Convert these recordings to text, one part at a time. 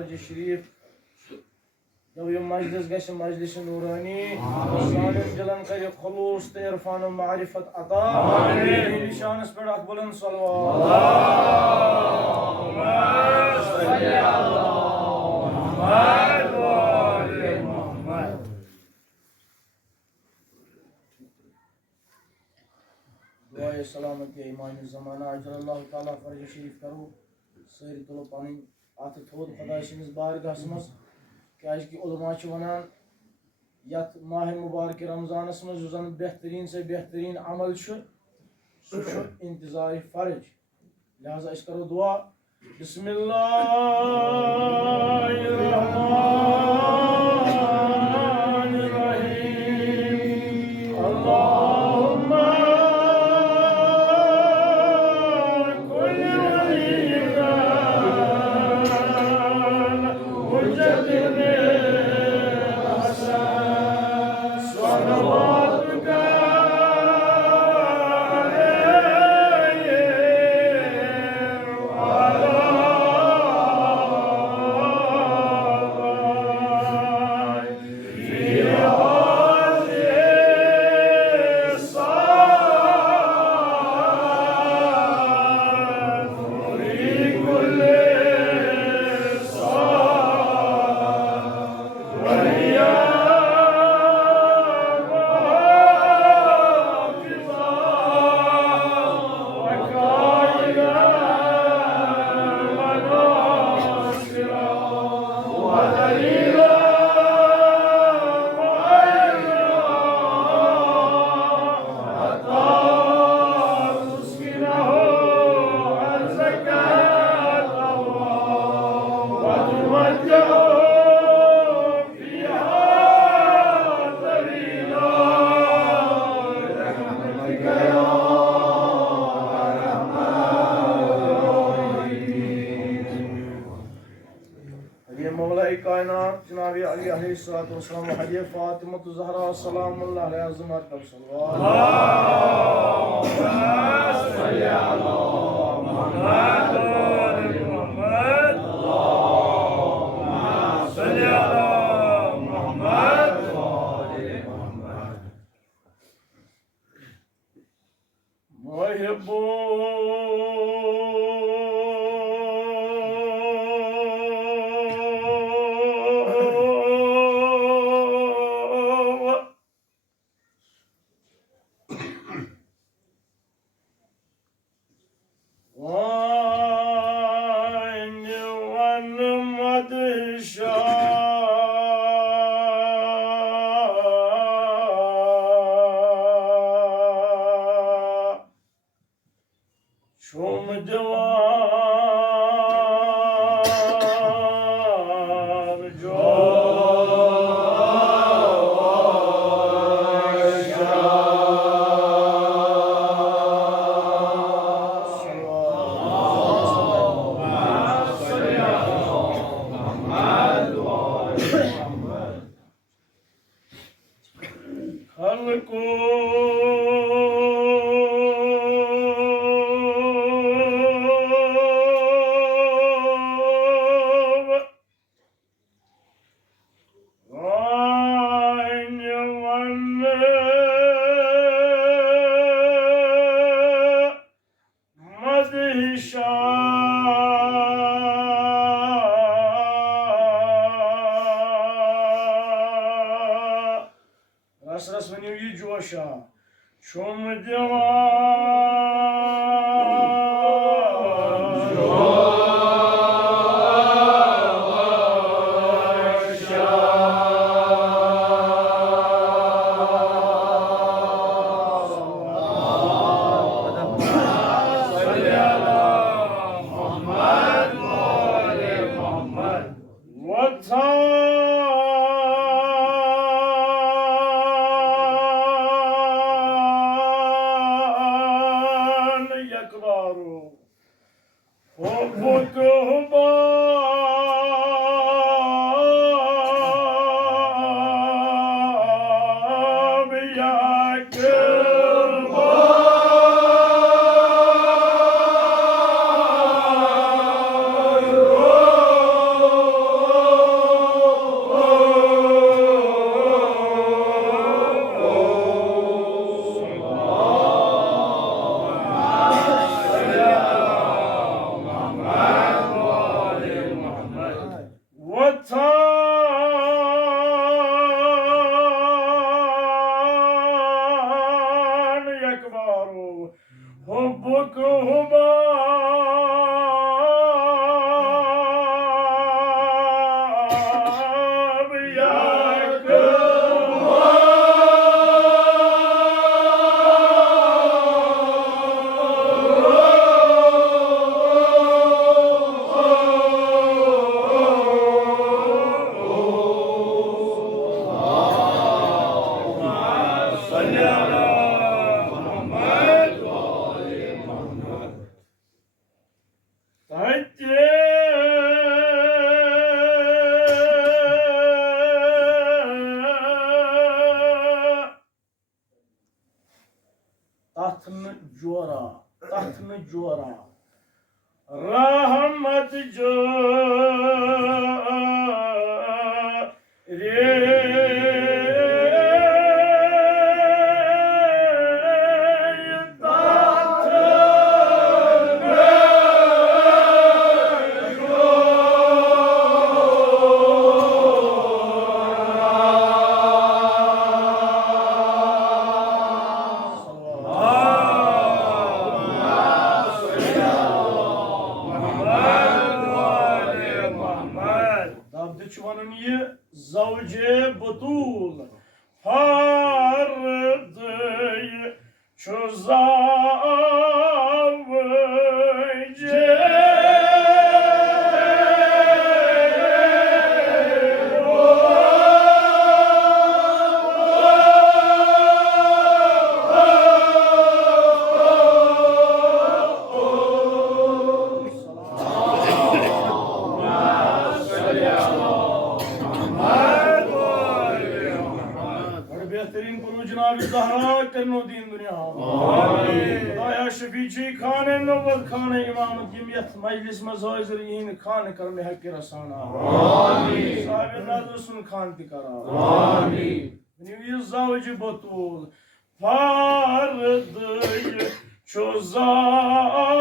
Fridge الشريف دوي مجلس قش مجلس نوراني سالم جلن قي خلوص تيرفان معرفة عطا آمين شان اسبر أقبلن صلوات اللهم صل على محمد وآل محمد. دعائے سلامت ایمان زمانہ اجل اللہ تعالیٰ فرج شریف کرو ساری تلو پانی ات تھود خدا سنس بارگاہس مز کیاز کہ علماء چھ ونان یت ماہ مبارک رمضانس مز زن بہترین سے بہترین عمل چھ سہ چھ انتظار فرج لہذا اس کرو دعا بسم اللہ الرحمن الرحیم اللہم وحديث فاطمة الزهراء سلام الله عليها زمرة صلوات اللهم صل على محمد وآل محمد اللهم صل على محمد وآل محمد Dışvanın ye zavce batul hardı çözavce Zahra करनो दीन दुनिया खुदाया शफीची खाने नौबत खाने इमामत यमियत मजलिस में हाजिर यीन खान कर में हक रसाना आमीन साहिब नाज़र सुन खान तिकरा आमीन न्यू ज़ावज बतूल फर्द चोज़ावज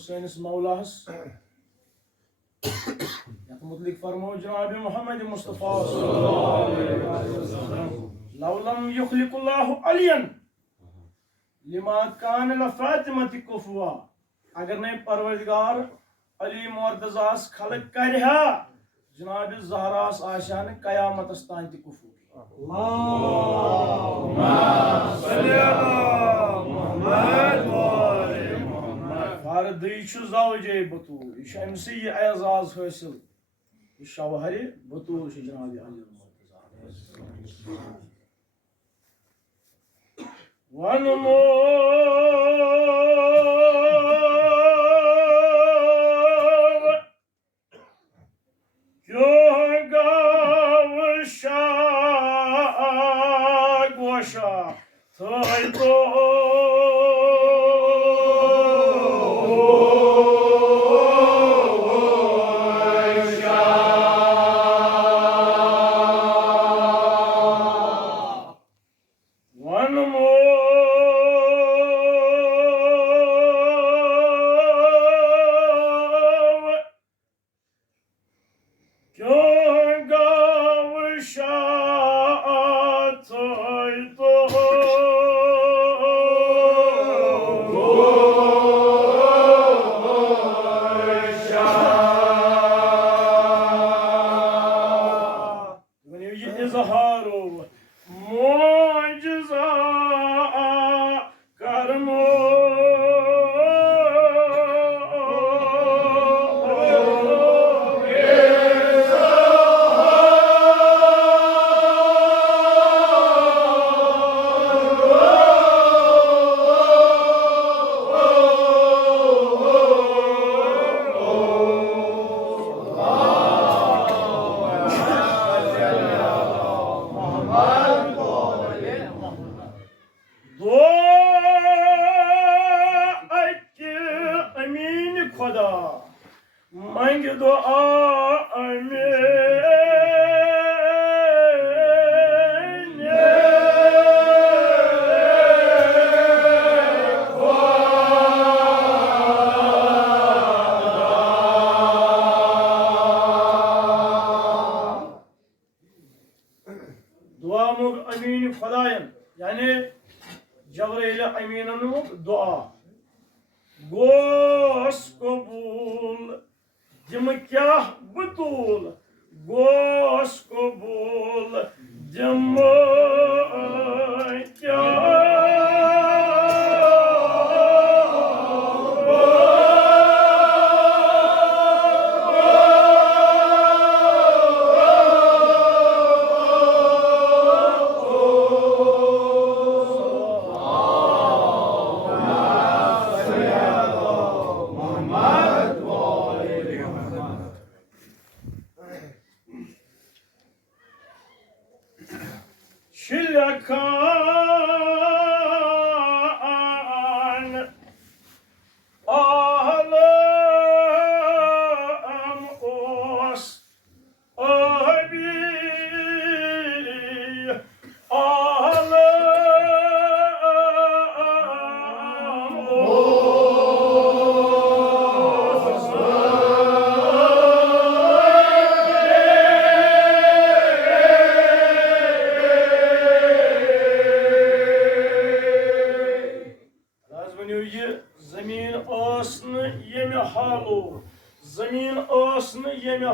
हुसैन मौलास मुतलिक फरमो जनाब मोहम्मद मुस्तफ़ा लौलम युखलिकुल्लाहु अलियन लिमा कान लफातिमति कुफवा अगर नहीं परवरदिगार अली मुर्तज़ास खलक करहा जनाब ज़हरास आशान कयामत तान ति कुफु अल्लाहुम्मा सल्ली अला मुहम्मद ज़ावजे बतूल यह अमसी यह एजाज हासिल यह शवहर बतूल जनाब वनमो क्यों गाव शाह गोशा तो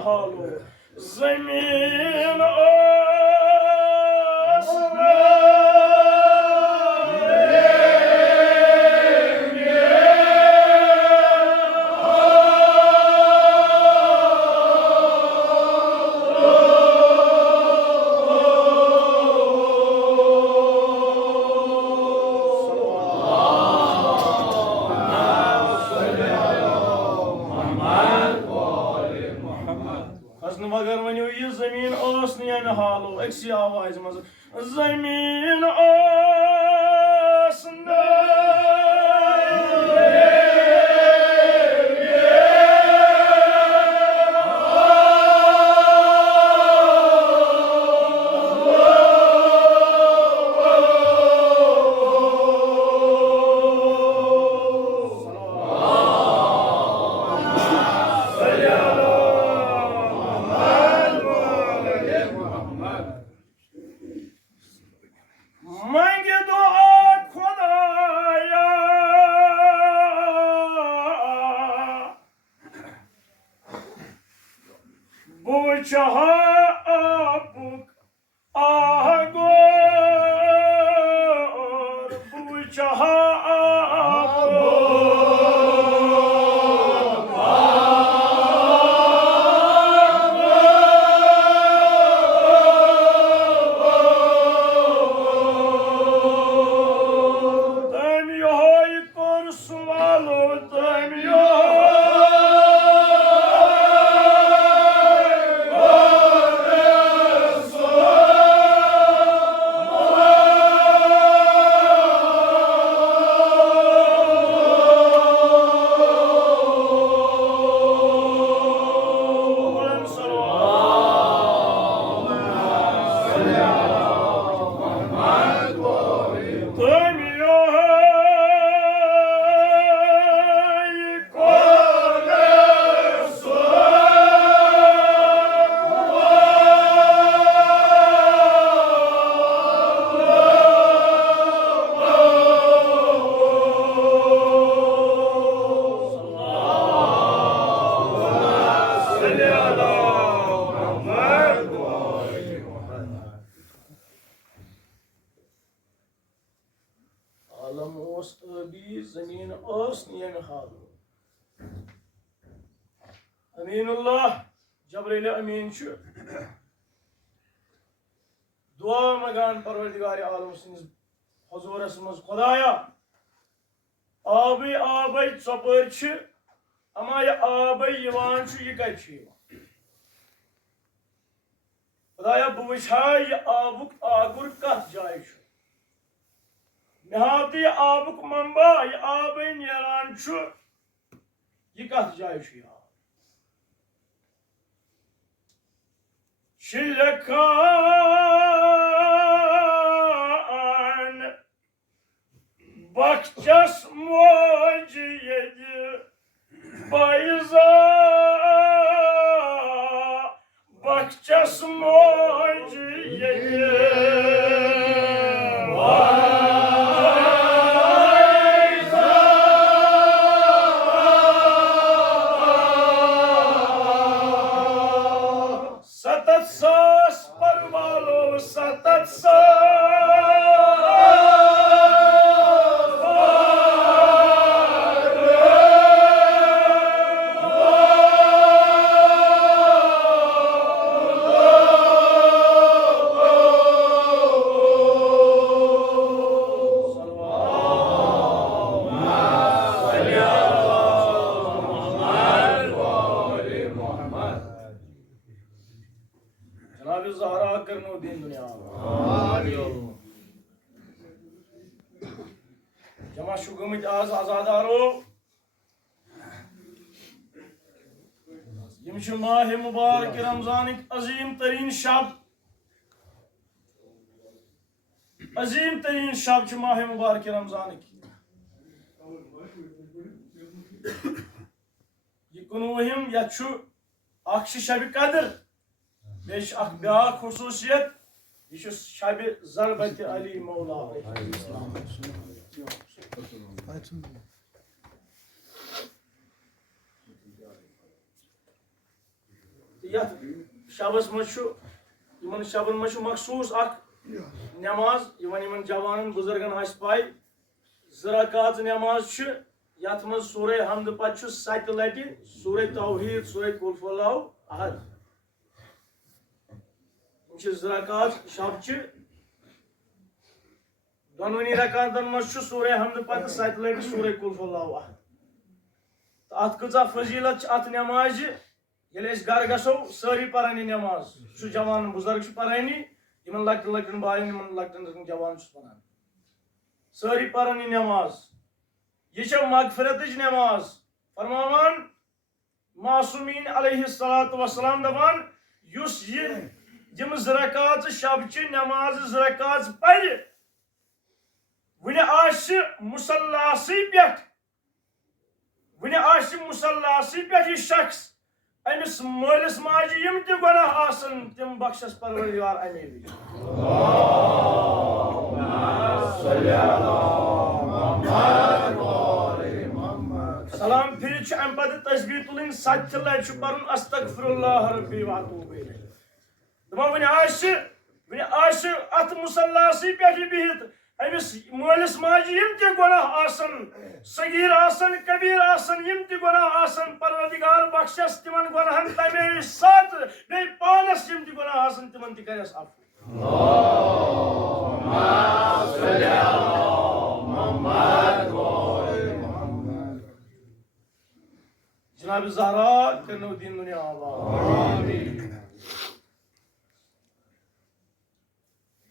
हालो ज़मीन मगर वनो ये जमीन यानी हालो अक्सी आवाज मज जमीन मांगे दुआ खुदाया बुझा आपुक आगोर बुझा जमीन अमीनुल्लाह जबरील अमीन दुआ मगान परवरदिगार आलम सिंस हुजूरस मज खुदाया आबे आबे चपर अमा यह आबे यवान यह कत खुदाया बह वुछा यह आबुक आगुर कत जाय मेहात यह आबुक मंबा यह आबे नेरान यह कत जाय शिलखान बख्चस मोज यदि बैजा बख्चस मोज यदि जमा शुगमित आज आजादारो यम माह मुबारक रमजान अजीम तरीन शब माह मुबारक रमजान यह 19 यह शब कदर बे ब्या खसूसियत यह शब ज़रबत अली मौला यथ शबस मन शबन मज मखसूस नमाज इन जवान बुजुर्गन पाई 2 रकात नमाज यथ मज सूरे हमद पे 7 लटि सूरे तौहीद सूरे कुल हुवल्लाहु अहद 2 रकात शब दोनोनी रकातन मज सूरे हमद पे 7 लटि सूरे कुल हुवल्लाहु अहद तो अत कचा फजीलत अत नमाज ये घर गो सारी पारानी नमाज जवान बुजुर्ग पारानी इन लकटन लकटन बायन लकटन जवान पान सारी पारानी नमाज यह मगफिरत नमाज फरमान मासूमीन अलैहिस्सलातु वस्सलाम दपान युस यम 2 रकात शब नमाज 2 रकात पर वन मुसल्लासी पे मुसल्लासी पे शख्स अमिस मालिस माजि यम त गुनाह आसन तिम बख्शस परवरदिगार अमे विज सलाम फिर अम पे तस्बीह तुलन 7 लट पर्न अस्तगफिरुल्लाह रब्बी व अतूबु इलैह वन अत मुसल्लासी पे बिहित अमिस मालिस माजि यम त गुनाह आसन सगीर आसन कबीर आसन यम त गुनाह आसन परवरदिगार बख्शस तिमन गुनाहन तमे साथ बे पानस यम त गुनाह आसन तिमन त करस अफु जनाब ज़हरा करनो दिन दुनिया आबाद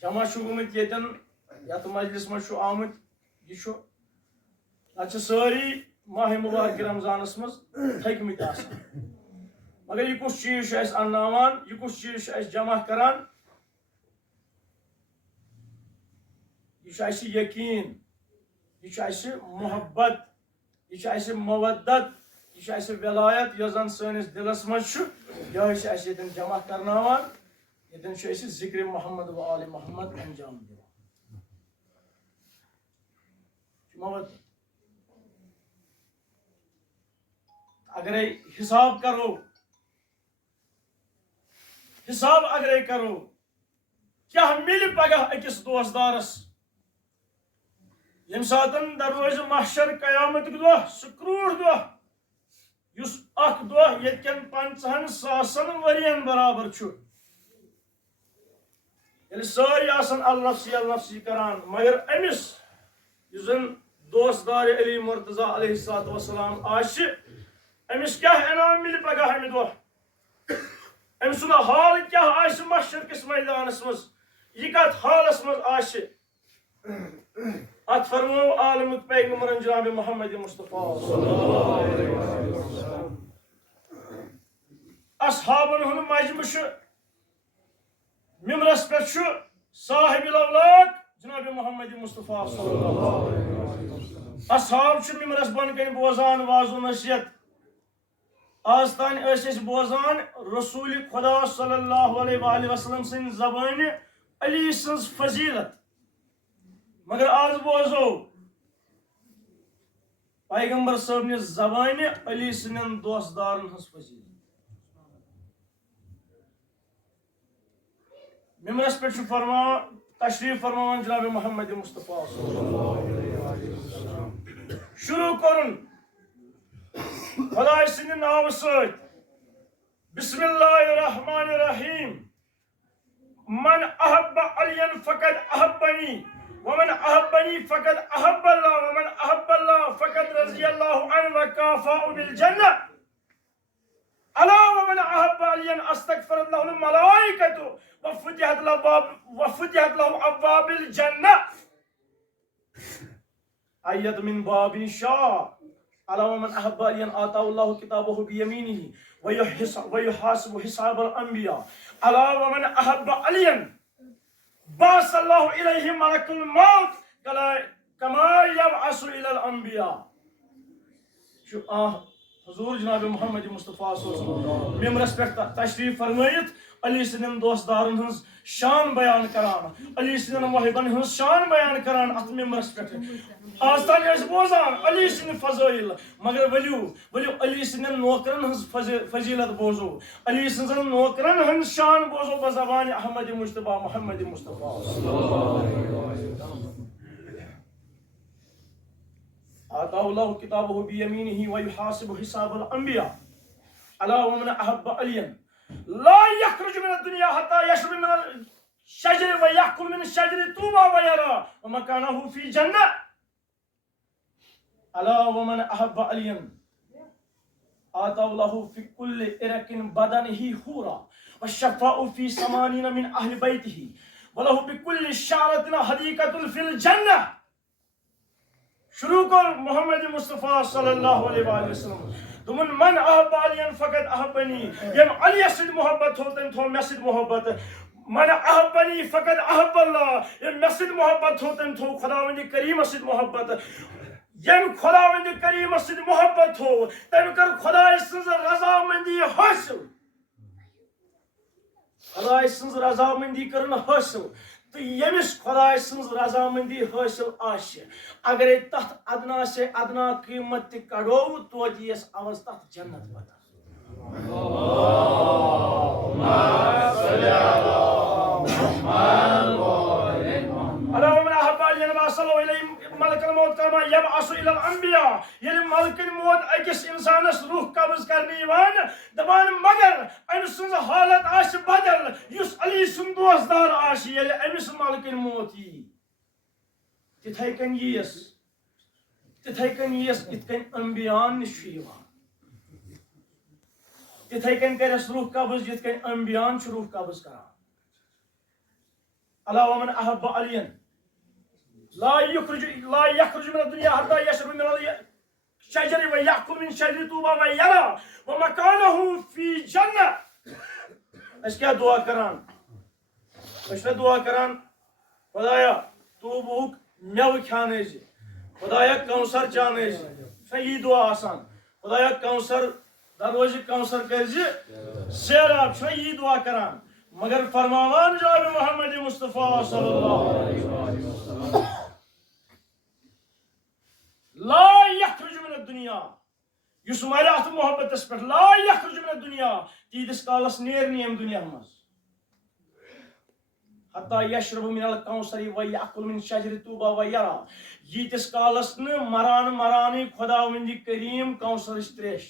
जमा गुमुत यतन यथ मजलिस मज आमुत यह सारी माह मुबारक रमजानस मज थकमित मगर यह कुछ चीज अन्नावान यह कुछ चीज जमा करान यह यकीन यह मोहब्बत यह मवद्दत यह विलायत यह जन सनिस दिलस मज यह जमा करनावान ये जिक्र मोहम्मद व आले मोहम्मद अंजाम दिवान अगर हिसाब अगर करो क्या मिल पगह अकिस दोस्तदारस यम सातन दरवाज महशर कयामत दह सक्रूर दह युस अख दह यन 50,000 वरियन बराबर सारी अल नफ्सी करान मगर अमिस युजन दोस्तदार अली मुर्तजा अलैहिस्सलातु वस्सलाम अमिस क्या इनाम मिल पगह अमे दह अम सुन हाल क्या महशर किस मैदानस मज यह कत हालस मज अत फरमो आलम पैगंबर जनाब मोहम्मद मुस्तफा असहाबन हुन मजमु मिम्बरस पे साहिबुल औलाद जनाब मोहम्मद मुस्तफा असहाब मिम्बरस बन कन बोजान वाजो नसीहत आज तान बोजान रसूल खुदा सल्लल्लाहु अलैहि वसल्लम सिंह ज़बान अली सज फजीलत मगर आज बोजो पैगंबर साहब ज़बान अली सन दोस्तदारन हज फजीलत मिम्बरस पे फरमा तशरीफ फरमान जनाब मोहम्मद मुस्तफा शुरू करुन खुदा सिंद नाव सत बिस्मिल्लाहिर्रहमानिर्रहीम मन अहब्ब अलियन फकद अहब्बनी वमन अहब्बनी फकद अहब्बल्लाह वमन अहब्बल्लाह फकद रज़ियल्लाहु अन्हु व काफ़ाउ बिल जन्नह अला वमन अहब्ब अलियन अस्तगफरत लहुल मलाइकतु वफुतिहत लहु अब्वाबिल जन्नह आयत मिन बाबिन शाह अला वमन अहब्ब अलियन आताहुल्लाहु किताबहु बियमीनिही व युहासिबु हिसाबल अंबिया अला वमन अहब्ब अलियन बासल्लाहु इलैहि मलकुल मौत कमा यबअसु इलल अंबिया हुजूर जनाब मोहम्मद मुस्तफा मिम्बरस पे तशरीफ फरमायित अली सिंदन दोस्तदारन हंस शान बयान करान, अली सिंदन वहबन हंस शान बयान करान अत मिम्बरस पे। आज तान बोजान अली सिंद फजाइल, मगर वलियो अली सिंदन नौकरन हंस फजीलत बोजो, अली सिंदन नौकरन हंस शान बोजो बज़बान अहमद मुस्तफा मोहम्मद मुस्तफा। आताहुल्लाहु किताबहु बियमीनिही व युहासिबु हिसाबल अंबिया अला व मन अहब्ब अलियन ला यखरुजु मिन दुनिया हत्ता यशरबु मिन शजर व याकुल मिन शजर तूबा व यरा व मकानहु फी जन्नह अला व मन अहब्ब अलियन आताहुल्लाहु फी कुल्लि इरकिन बदनिही हूरा व शफ़ाउ फी समानीन मिन अहli बैतिही व लहु बिकुल्लि शारतिन हदीकतुन फिल जन्नह। शुरू कर मोहम्मद मुस्तफा सल्लल्लाहु अलैहि वसल्लम तुमन मन अहब अलियन फकत अहबनी, यम अली सिद मोहब्बत हो तम थो मसिद मोहब्बत, मन अहबनी फकत अहब अल्लाह, यम मसिद मोहब्बत हो तम थो खुदावंद करीम सिद मोहब्बत, यम खुदावंद करीम सिद मोहब्बत हो तम कर खुदा सिज रजामंदी हासिल, खुदा सिज रजामंदी करन हासिल। तो यमिस खुदा सिज रजामंदी हासिल आशे अगर तथ अदना से अदना कीमत कड़ो तो यस अवस तथ जन्नत पता। मलकिन मौत अकिस इंसानस रूह कब्ज करने दपान मगर अमि सज हालत आश बदल युस अली सुन दोस्तदार आश ये अमिस मलकिन मौत यी तिथै कन यस इतकन अंबियान निश तिथै कन करस रूह कब्ज जितकन अंबियान रूह कब्ज करान। अला व मन अहब्ब अलियन ला यखरुजु मिन दुनिया हत्ता यशरबु मिन शजर व याकुल मिन शजर तूबा व यरा व मकानहु फी जन्नह। अस क्या दुआ करान, अस दुआ करान खुदाया तू बुक मेव खाने से, खुदाया कौसर चाने से, यी दुआ आसान खुदाया कौसर दरवाजे कौसर कर सैराब यी दुआ करान, मगर फरमावान जनाब मोहम्मद मुस्तफा सल्लल्लाहु अलैहि वसल्लम ला यखरुजु मिन दुनिया युस मर अत मोहब्बतस पे ला यखरुजु मिन दुनिया तीदिस कालस नेर नियम दुनिया मज हत्ता यशरबु मिनल कौसरी व याकुल मिन शजर तूबा व यरा यीतिस कालस न मरान खुदावंद करीम कौसर त्रेश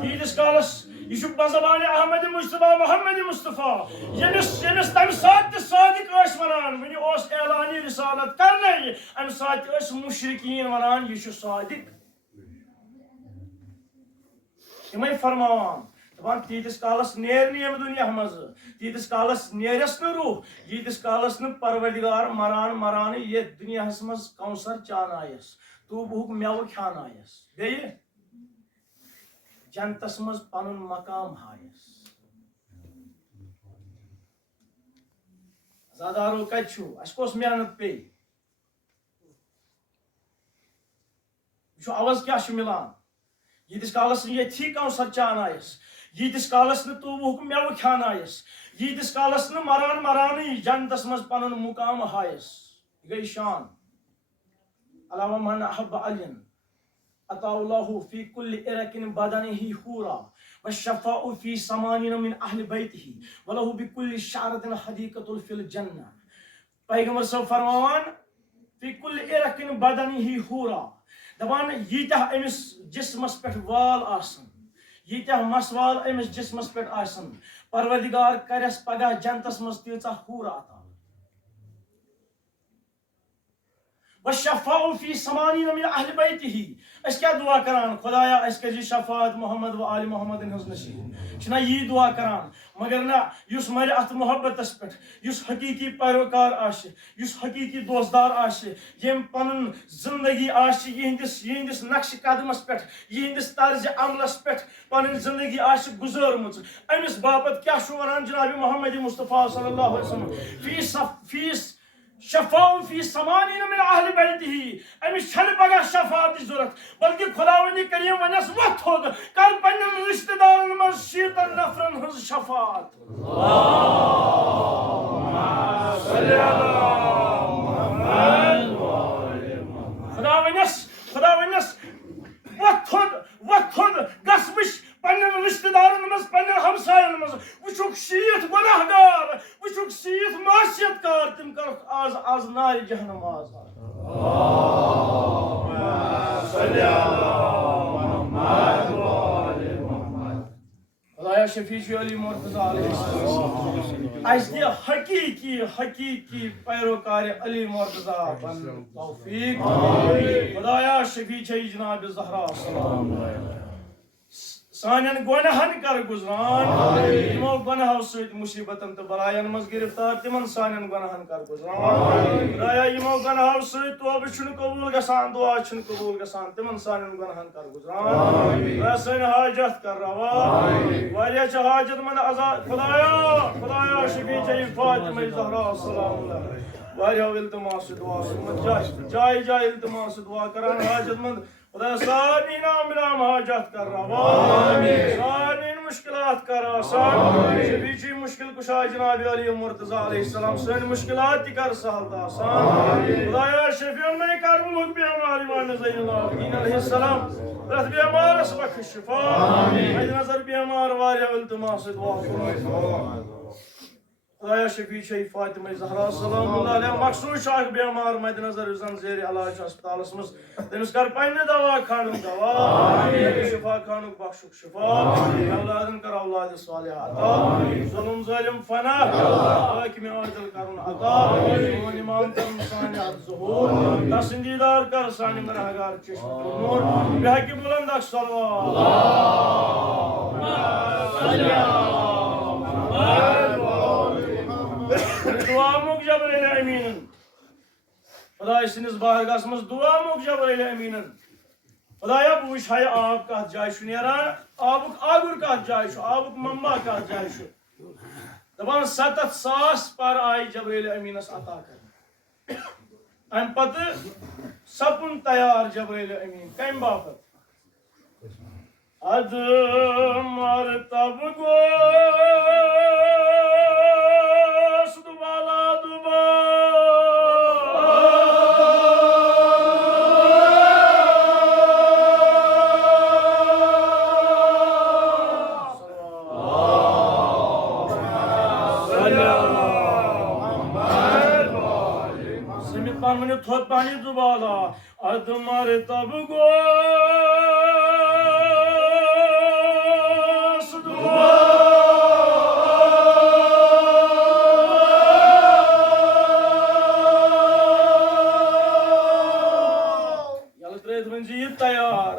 तीदिस कालस यह बज़बान अहमद मुस्तफा मोहम्मद मुस्तफा यमिस तम सात सादिक वन वन ऐलानी रिसालत कर अम सात मुशरिकीन वन यह सादिक तमें फरमान दपान तीतिस कालस नेर यम दुनिया मज तीतिस कालस नेरस न रूह यीतिस कालस न परवरदिगार मरान ये दुनिया मज कौसर चान आयस तू बुक मेव खान आयस बे जन्नतस मज पनुन मकाम हायस। अज़ादारो कछु अस कोस मेहनत पे अवज क्या मिलान यीतिस कालस ये थी कौसर चान आयस यीतिस कालस न तू बुक मेव खान आयस यीतिस कालस न मरान जन्नतस मज पनुन मुकाम हायस गई शान। अलावा मन अहब्ब अलियन अताउल्लाहु फी कुल्लि इरकिन बदनिही हूरा व शफ़ाउ फी समानीन मिन अहli बैतिही व लहु बिकुल्लि शारतिन हदीकतुल फिल जन्नह। पैगंबर सब फरमान फी कुल्लि इरकिन बदनिही हूरा दपान यीतह अमिस जिस्मस पे वाल आसन यीतह मसवाल अमिस जिस्मस पे आसन परवरदिगार करस पगह जन्नतस मज तीचा हूर अता व शफ़ाउ फी समानीन मिन अहli बैतिही। अस क्या दुआ करान खुदाया अस कर शफात मोहम्मद व आल मोहम्मद हज नसीब छना यी दुआ करान मगर ना युस मर अत मोहब्बतस पे युस हकीकी पैरोकार आशे युस हकीकी दोस्तदार आशे यम पनुन जिंदगी आशे यिंदिस नक्श कदमस पे यिंदिस तर्ज अमलस पे पनुन जिंदगी आशे गुजरमुच अमिस बापत क्या वन जनाब मोहम्मद मुस्तफा सल्लल्लाहु अलैहि वसल्लम फीस شفاء في 80 من أهل بيته أمس شن بقى شفاعة ضرورت بلکہ خداوند کریم ونس وقت ہود کل پنن رشتہ دارن من شیطن نفرن ہز شفاعت اللهم صل على محمد خداوندس وقت ہود گسمش پنن رشتہ دارن من پنن ہمساین من وچھک شیت گناہگار وچھک شیت معصیت کار تم کر آز نار جہنم آزاد اللهم صل على محمد وآل محمد خدایا شفیع علی مرتضی علیہ السلام از دی حقیقی پیروکار علی مرتضی بن توفیق خدایا شفیع جناب زہرا السلام سانین گناہن کر گزران یمو گناہو سۭتۍ مصیبتن تہٕ بلایَن منٛز گرفتار تمن سانین گناہن کر گزران خدایا یمو گناہو سۭتۍ توبہٕ چھُنہٕ قبوٗل گژھان دعا چھُنہٕ قبوٗل گژھان تمن سانین گناہن کر گزران خدایا سٲنۍ حاجت کر روا واریاہ چھِ حاجت مند آزاد خدایا شفیع فاطمہ زہرا السلام واریاہو التماس دعا سُنمت جایہِ جایہِ التماس دعا کران حاجت مند خدا سانی نام برام حاجت کر روا سانی مشکلات کر آسان شفیع مشکل کشا جناب علی مرتضی علیہ السلام سانی مشکلات تی کر سہل آسان خدایا شفیع میں کرم لوگ بیمار ایمان زین العابدین علیہ السلام رت بیمار اس وقت شفا مد نظر بیمار واریاہ التماس دعا خدایا شفیع فاطمہ زہرا السلام اللہ علیہ مخصوص شاک بیمار مد نظر زن زیر علاج ہسپتالس مز تمس کر پنہ دوا خانک دوا شفا خانک بخشک شفا اولادن کر اولاد صالحہ عطا ظلم ظالم فنا حاکم عادل کرن عطا سون ایمان کرن سانہ ظہور پسندیدار کر سانہ گناہگار چشم نور بحق بلند صلوات دعا مک جبرائیل امین خدای سنس بارگاہس مز دعا مک جبرائیل امین خدایا بہ وچھ ہائے آب کت جائے نیران آبک آگر کت جائے آبک منبع کت جائے دپان 7,000 پر آئی جبرائیل امینس عطا کر ام پتہ سپن تیار جبرائیل امین کم باپت اد مرتب گو تھوت پانی زبالا اد مرتب گو یل ترید ونجی یہ تیار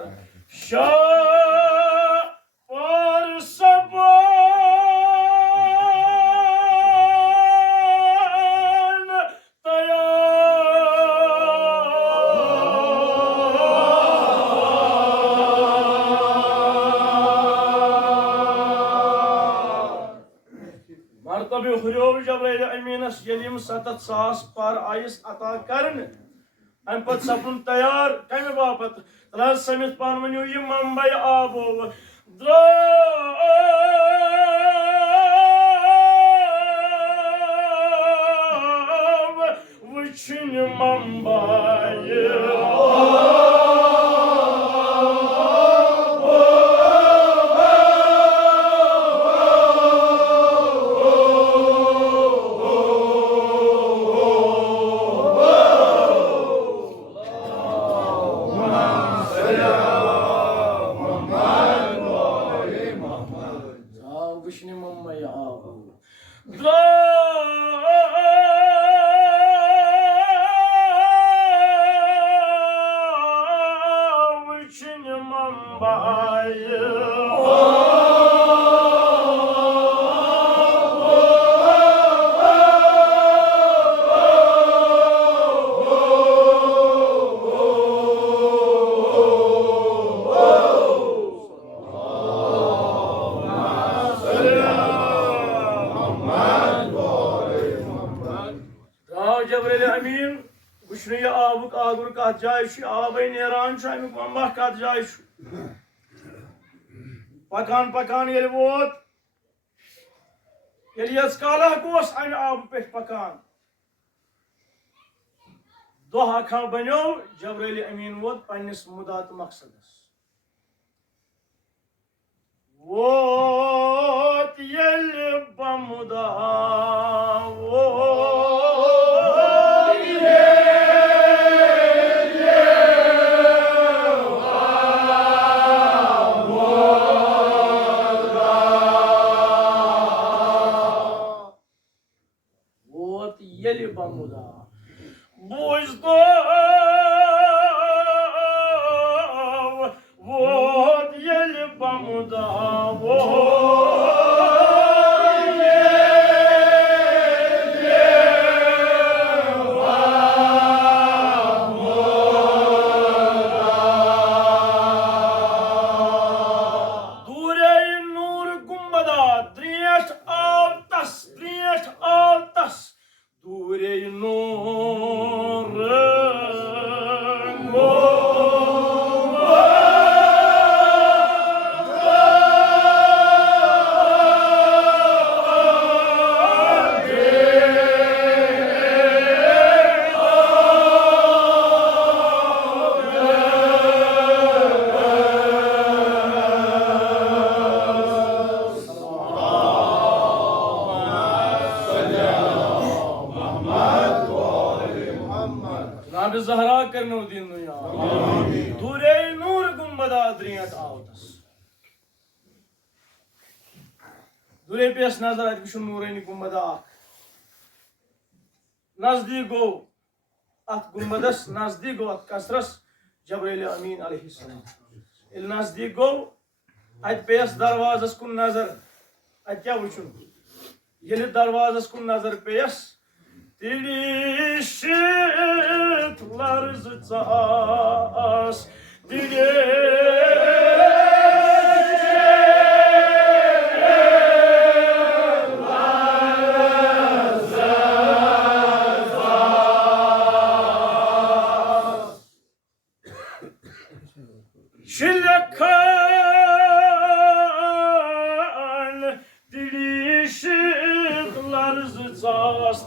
جبرائیل امینس یل 7,000 پر آئس عطا کرن ام پت سپن تیار کم باپت تلا سمت پان ونیو یہ منبع آبو وچھن منبع कत जाय आबै नेरान अमुक वंबा कत जाय पकान पकान ये वोत ये काला गोस अमि आब पे पकान दोह खा बनो जबरैल अमीन वोत पन्निस मुदा तो मकसदस वोत यल बमुदा Bamuda. Buzdo, vod yel bamuda, vod yel bamuda. Dure nur gumbada, driet altas. Dure nur Zahra करनो दिन दुनिया दूरे नूर गुंबदा द्रियत आवतस दूरे पेश नजर आत विशु नूरैनी गुंबदा नजदीक गो अत गुंबदस नजदीक गो अत कसरस जबरैल अमीन अलैहिस्सलाम इल नजदीक गो अत पेश दरवाजस कुन नजर अत क्या वुचुन येले दरवाजस कुन नजर पेश Dilişit larzıcas Şillekan dilişit larzıcas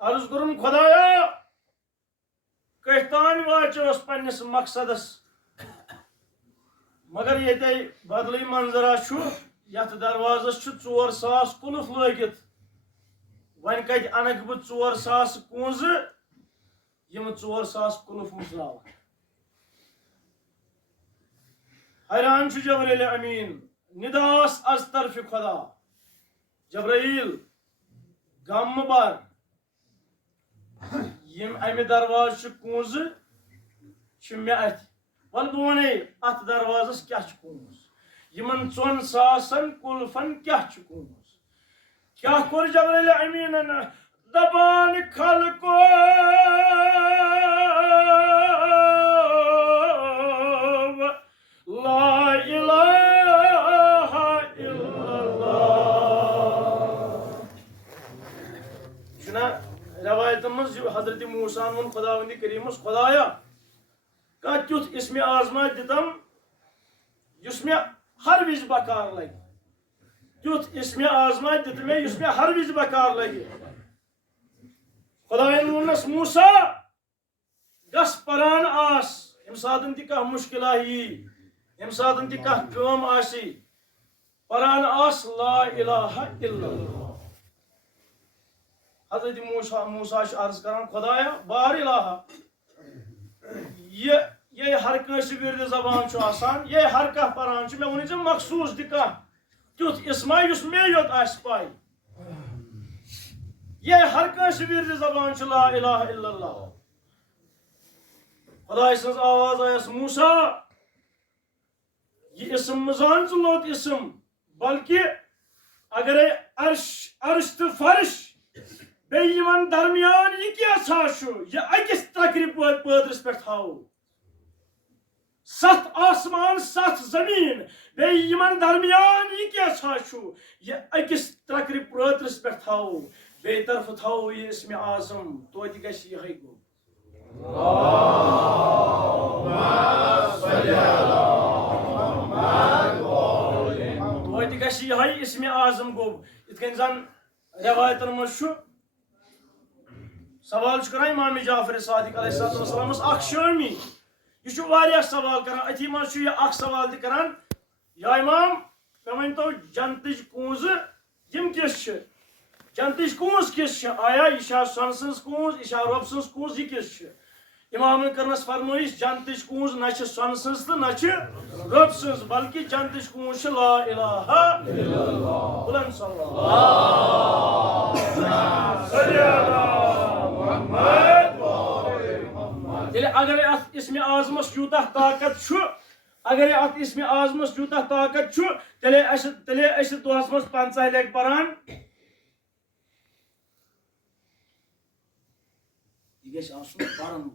अर्ज करुन खुदाया कहतान वाचोस पन्निस मकसदस मगर ये बदली मंजरा यथ दरवाजस 4,000 कुलुफ लगित वन कत अनक बह 4,000 कूज यम 4,000 कुलुफ मुसलाव हैरान जबरैल अमीन निदास अज तरफ खुदा जबरैल गम बार यम अमे दरवाज कूज मे अथ वल बह वन अत दरवाजस क्या कूज यमन 4,000 कुल्फन क्या कूज क्या कोर जबरैल अमीन दबान खलको ला इलाहा इल्लल्लाह रवायत मज हजरत मूसा वन खुदावंद करीमस खुदाया कह तुथ इसमें आजमात दितम युस मे हर विज बकार लगे तुथ इसमें आजमात दित मे युस मे हर विज बकार लगे खुदायन वोनस मूसा गस परान आस यम सातन ति कह मुश्किला यी यम सातन ति कह काम आसी परान आस ला इलाहा इल्लल्लाह हजरत मूसा अर्ज करान खुदाया बार इलाहा ये हर कंस विरद जबान आसान ये हर कह परान मे वन मखसूस तह तुथ इसमा युस मे योत आस पाई ये हर कंस विरद जबान ला इलाहा इल्लल्लाह खुदा सज आवाज आयस मूसा ये इसम मजान लोत इसम बल्कि अगर अर्श तो फर्श बेयमन दरमियान ये क्या ये अकिस तकरी पदरस पे थाव 7 आसमान 7 जमीन बेयमन दरमियान ये क्या ये अकिस तकरी पदरस पे थाव बे तरफ थाव ये इसमें आजम तो गश ये गो तो गश ये इसमें आजम गो इत जन रवायतन मज सवाल कर इमाम जाफर सादिक अलैहिस्सलाम शामी यह सवाल कर अथी मज सवाल कर या इमाम मे वन तो जनतच कूज यम किस जनतच कूज किस आया यह सन सज कूज यह रब सज कूज यह किस इमाम करनस फरमाइश जनतच कूज न सन सज तो न रब सज बल्कि जनतच कूज ला इलाहा इल्लल्लाह बुलंद अगर अत इसमें आजमस यूता ताकत अगर अत इसमें आजमस यूता ताकत तेले दोहस मज 50 लट पान यह पान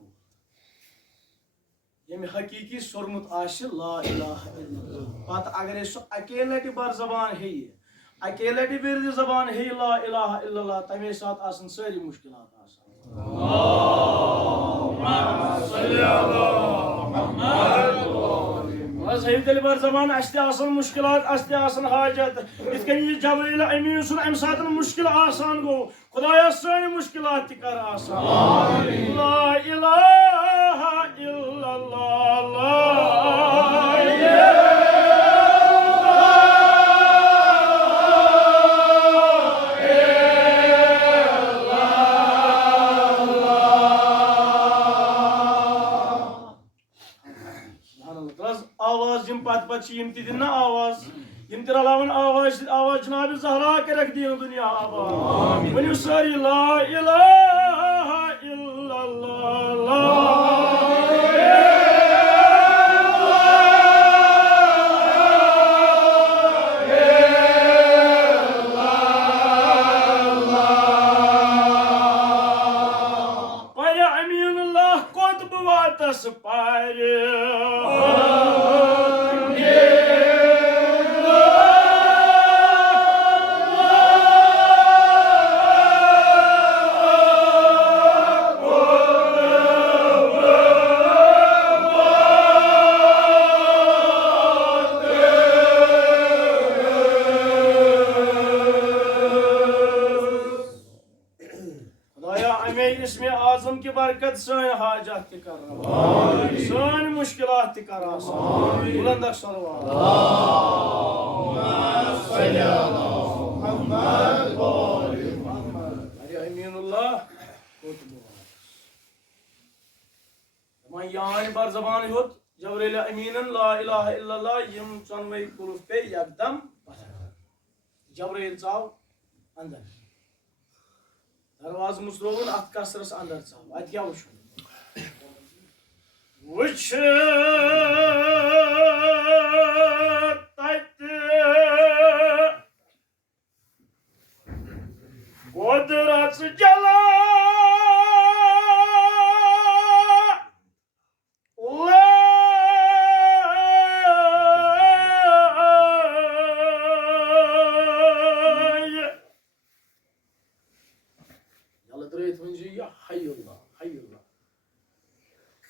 यम हकीकी सोरमुत ला इलाहा इल्लल्लाह पत अगर सह अकेले लट बर जबान हे अकेले लट विरद जबान हे ला इलाहा इल्लल्लाह तमे साथ आसन सारी मुश्किलात तेल बर जबान असन मुश्किलात असन हाजत इत जबरील अमीन सुन अम सात मुश्किल आसान गो खुदाया सानी मुश्किलात कर आसान ला इलाहा इल्लल्लाह आवाज पत दिन आवाज रलावन आवाज आवाज जनाब जहरा के रख दी दुनिया आवाज वनु सारी ला इलाहा इल्लल्लाह पाया अमीनुल्लाह कुतुब वातस पारे इसमें आजम की बरकत सन हाजत कर सन मुश्किलात कर बुलंद यान बर जबान होत जबरील अमीन ला इलाहा इल्लल्लाह यम चनवे कुरुफ पे एकदम जबरील चाव अंदर दरवाज मुसरोवन अत कसरस अंदर चाव अत क्या वुछ तत गोदरस जला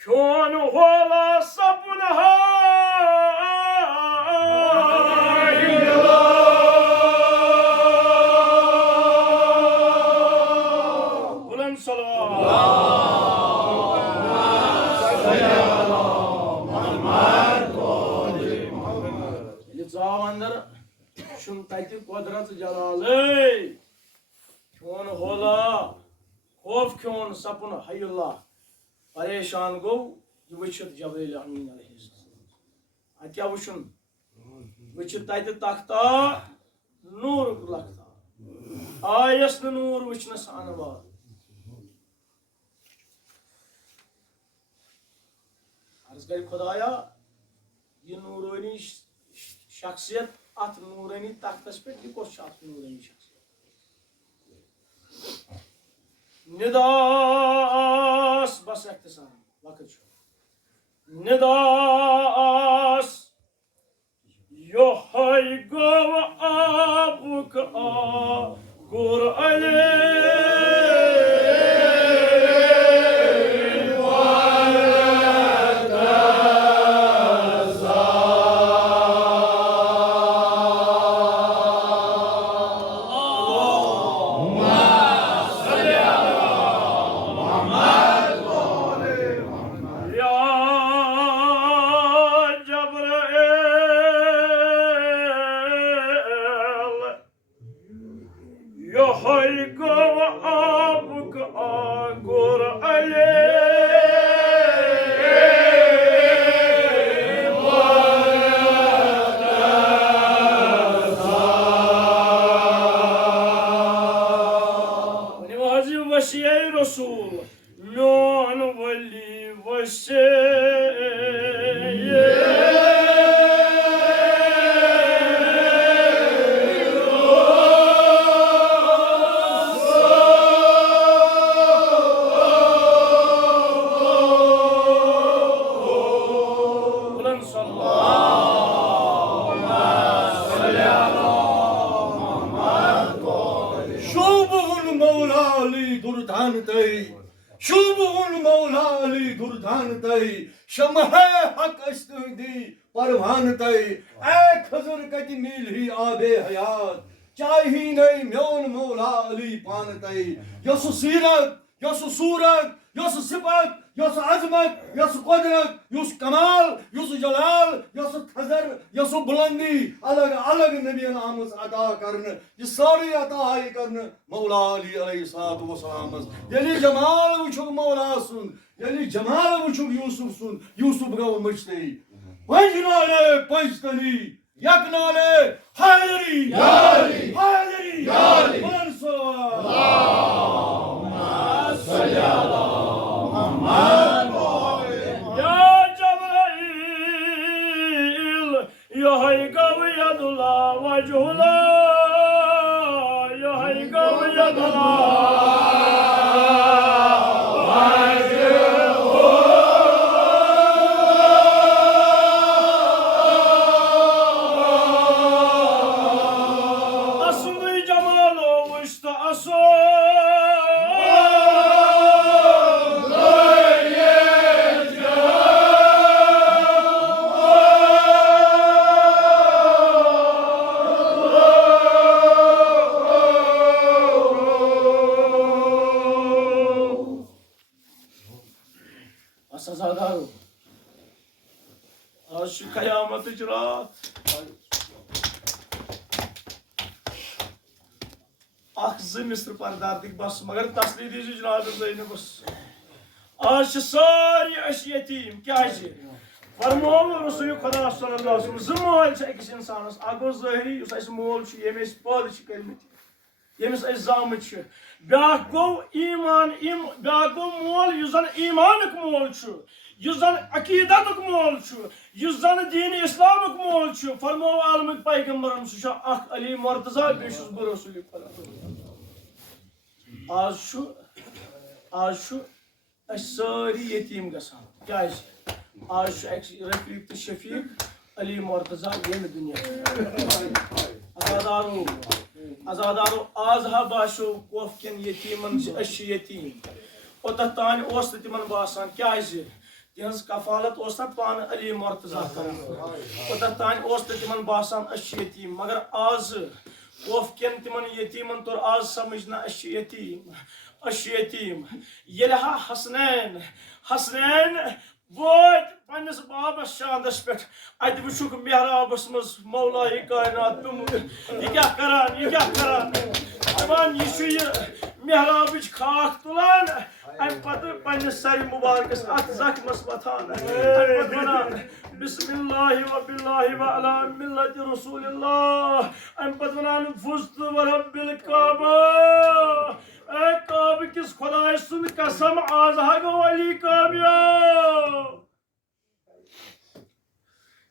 كون ولا صبنها कत कुदरत जलाल क्यों होला खौफ क्यों सपन हयुल्ला परेशान गो यह वुचित जबरील अमीन अलैहिस्सलाम क्या वुचुन वुचित तत तख्ता नूर लख्ता आयस नूर वुचनस अनवार अर्ज कर खुदाया यह नूरानी शख्सियत अत नूरानी तख्तस पे यह कौन नूरानी शख्सियत निदास बस इख्तिसार वक्त निदास योहै गव आबुक गुर अले परवान तय ए खजुर कत मिल ही आबे हयात चाही नहीं म्योन मौला अली पान तय यस सीरत यस सूरत यस सिफत यस अजमत यस कुदरत यस कमाल यस जलाल यस खजर यस बुलंदी अलग अलग नबियन आमस अदा करन ये सारी अता आई करन मौला अली अलैहिस्सलातु वस्सलाम यली जमाल वुचुक मौला सुन यली जमाल वुचुक यूसुफ गो मजते पंजनाले पंचतनी यकनाले हायरी यारी हायरी यारी अल्लाहुम्मा सल्ली अला मुहम्मद या जबराइल यहै गवयदुल्ला वजहुला यहै गवयदुल्ला कयामत रात मिस्र पर्दार्दिक बस मगर तसली दीजिए जनाब ज़ैनबस आज सारी यतीम क्या फरमोल रसूल खुदा सल्लल्लाहु अलैहि वसल्लम मोल अकिस इंसानस अगो ज़ाहिरी उस मोल यमिस पद कर्मित यमिस जामत ब्या गो ईमान ब्या गो मोल युजन ईमानक मोल युजन अकीदतक मोल युजन दीन इस्लामक मोल फरमो आलमिक पैगंबरन सह अली मुर्तजा बेश बह रसूल खुदा आज सारी यतीम गसान क्या आज रफीक तो शफीक अली मुर्तजा ये दुनिया आजादारो आज हा बाशो कोफ कन यतीमन यतीम ओत तान तिमन बासान क्या तिहज कफालत पान अली मुर्तजा कर ओत तान तिमन बासान यतीम मगर आज कोफ कन तिमन यतीमन तोर आज समझना यतीम यतीम ये हसनैन वोत पन्नस बाबस शांदस पे अत वुक मेहराबस मज मौला कायनात तुम यह क्या करान दपान यह मेहराब खाक तुलान अम पत पन्नस सर मुबारकस अत जख्मस वथान वनान बिस्मिल्लाहि व बिल्लाहि व अला मिल्लति रसूलिल्लाह अम पत वनान फुज़्तु व रब्बिल काबा ए काब किस खुदाय सुन कसम आज गो अली कामयाब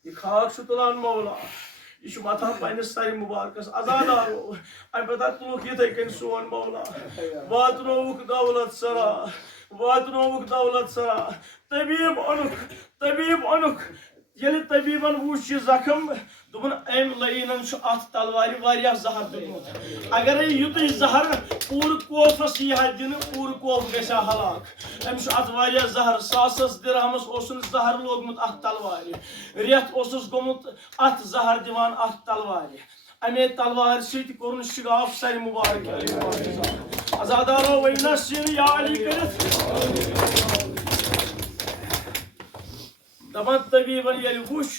यह खाक तुलान मौला यह वथान पन्नस सर मुबारकस अजादारो अम पता तुलुक यिथे कन सोन मौला वातनोवुक दौलत सरा तबीब अनुक ये तबीबन वुच यह जख्म दोपन अम लईनन अत तलवार वारिया जहर दितमुत अगर युत जहर पूर कोफस यह दिन पूर कोफ गसा हलाक अम्स अत वारिया जहर सासस दिरहमस ओसन जहर लोगमुत अत तलवार रेत ओसस गोमुत अत जहर दिवान अत तलवार अमे तलवार सत कोरुन शिगाफ सर मुबारक अजादारो वैना सिन या अली करित दपन तबीबन ये वुच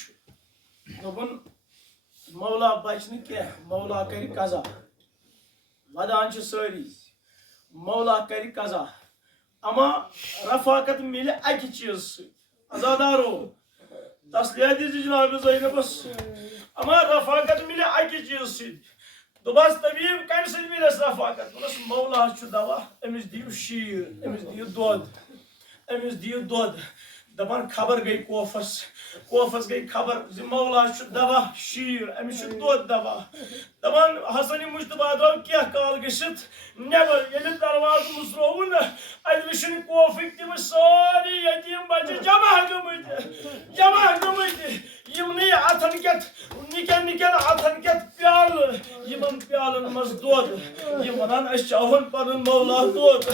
दोपन मौला बचन क्या मौला कर कजा वदान सारी मौला कर कजा अमा रफाकत मिले अकि चीज अजादारो तसलिया दीजिए जनाब ज़ैनबस अमा रफाकत मिले अकि चीज दोपस तबीब कम सत मिलस रफाकत दोपस मौला दवा अमिस दियो शीर अमिस दियो दोद दपान खबर गई कोफस गई खबर मौला दवा शीर अमिस दोद दवा दपान हसन मुश्तबा द्राव क्या काल गशित नेबर ये दरवाज मुसरोन अत वुन कोफिक तम सारी यतीम बच्चे जमा गमत यमन अथन केत निकन अथन केत प्याल यमन प्यालन मज दोद यम वनान चाहन पन मौला दोद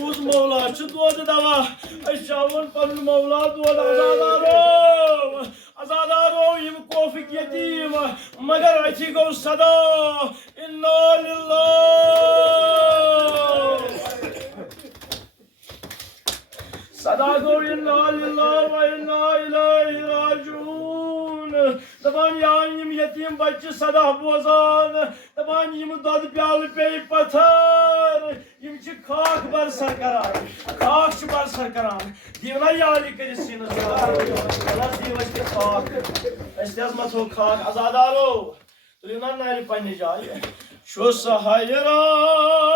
ऊज मौला दोद दवा चाहन पन मौला दोद अजादारो यम कोफिक यतीम मगर अथी गो सदा इन्ना लिल्लाह सदा गो इन्ना लिल्लाह व इन्ना इलैहि राजिऊन दपान यम यतीम बच्चे सदा बोजान दपान यम दद प्याल पे पत्थर यम खाक बरसर करान दीवना याली कर मथो खाक अजादारो तुलिना नारी पन्ने जाय शो सहयरान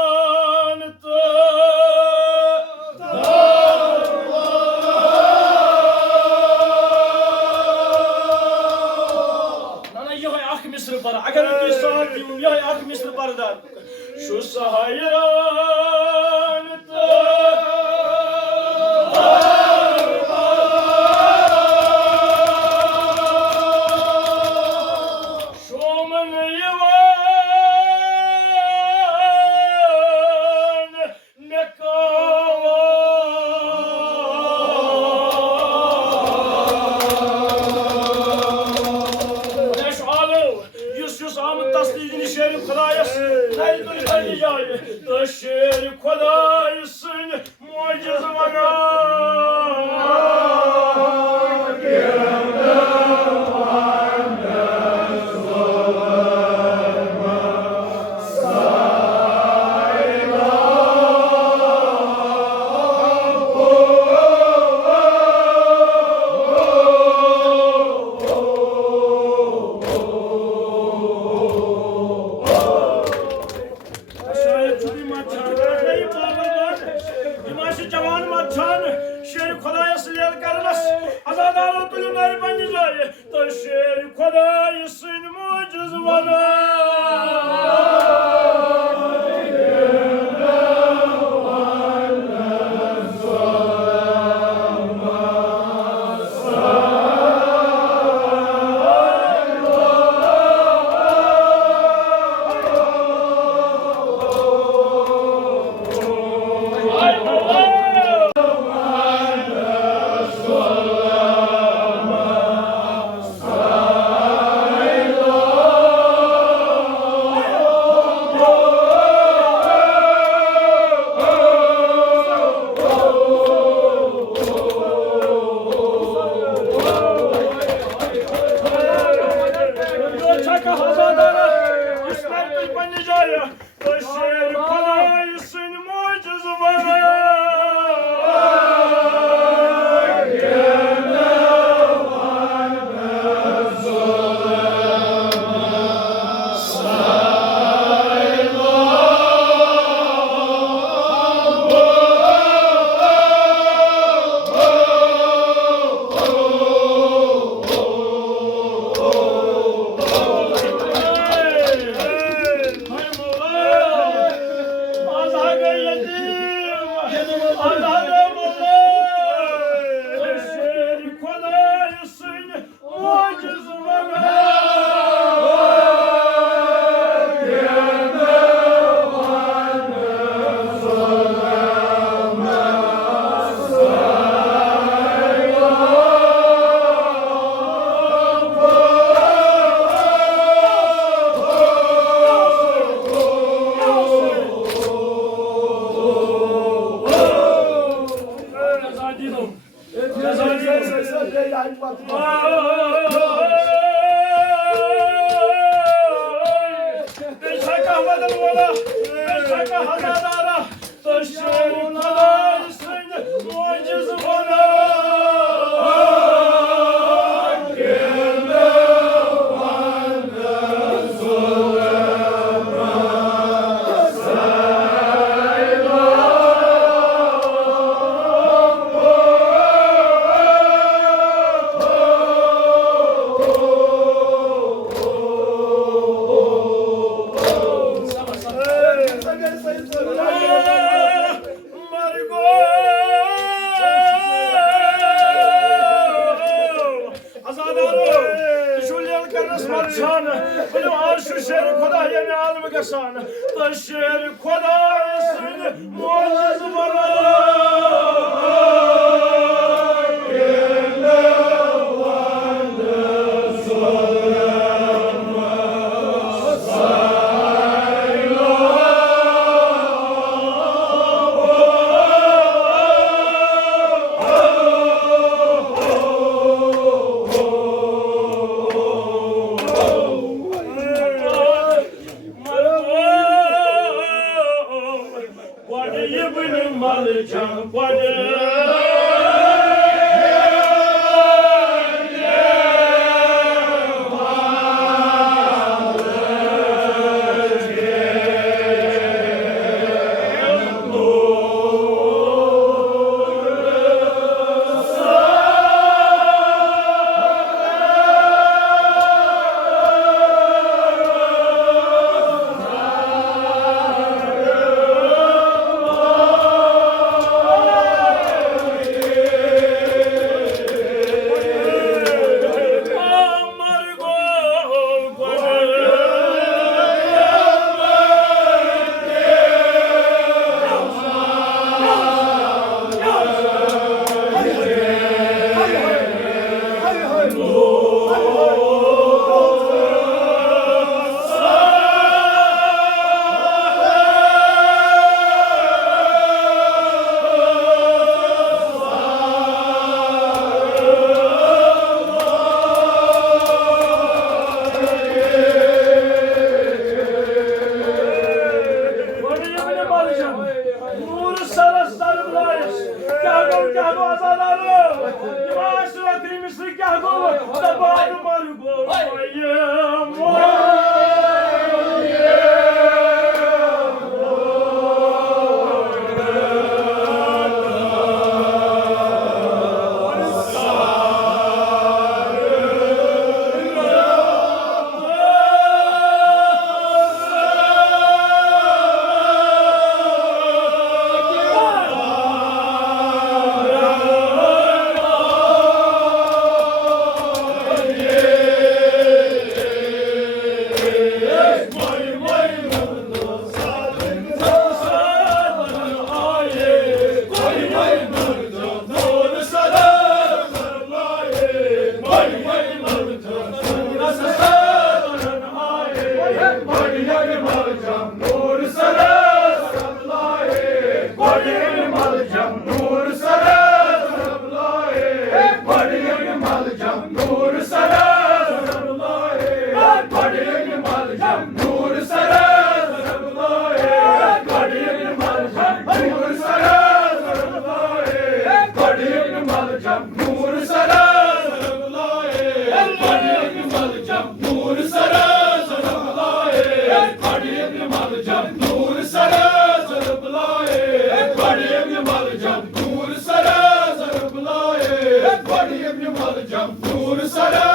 अगर यह मिसल बरदार शो सहयरान शोमन यवान नकावा शेर खुदाय सुन मोजिज वना जवान मत Kız Panicaya. Taşır kolaysın muciz bana. Nur Sara जम नूर सरा जरब लाए बड़ी अकमल जम नूर सरा जरब लाए बड़ी अकमल जम नूर सरा जरब लाए बड़ी अकमल जम नूर सरा जरब लाए बड़ी अकमल जम नूर सरा